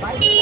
Bye.